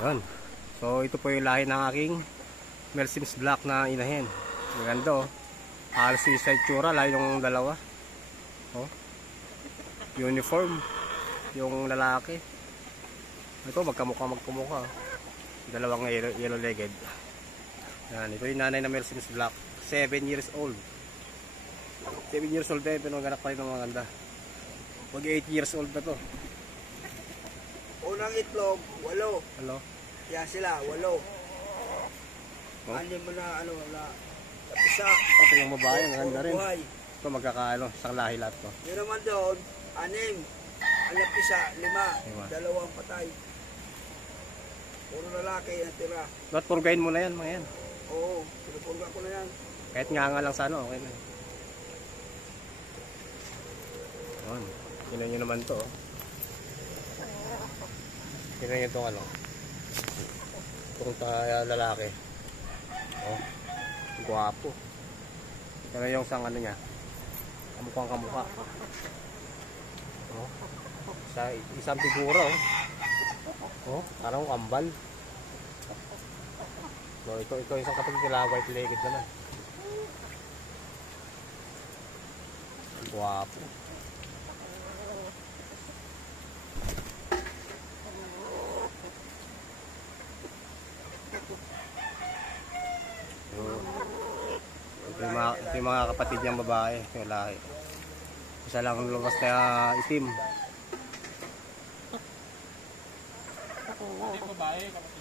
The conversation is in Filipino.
Yun. So ito po yung lahi ng aking Mersims Black na inahin. Maganda oh. Halos isa itsura, lahi yung dalawa. Oh. Uniform yung lalaki. Ito magkamukha. Dalawang yellow legged. Yan, ito yung nanay na Mersims Black. 7 years old. 7 years old din, pero maganak pa rin ng maganda. Mag 8 years old na to. Unang itlog, 8. Hello? Kaya sila, 8. Oh? Ano mo na, na isa. Ito yung babae, maganda rin. Buhay. Ito isang lahi lahat to. Yun naman doon, 6. Anak isa, 5. 2 patay. Puro lalaki ang tira. Ba't purgain mo na yan, mga yan? Oo, pinupurga ko na yan. Kahit nga lang sana, okay na. Yun. Tingnan nyo naman to. Tingnan nyo itong itong lalaki. Oh, guwapo. Tingnan yung isang niya. Kamukha. Oh, isang figura oh. Oh, parang kambal. So, ito isang kapatid nila, white legged naman. Guwapo. Ito yung mga kapatid niyang babae, yung lahi. Isa lang lumabas na itim. Babae, kapatid.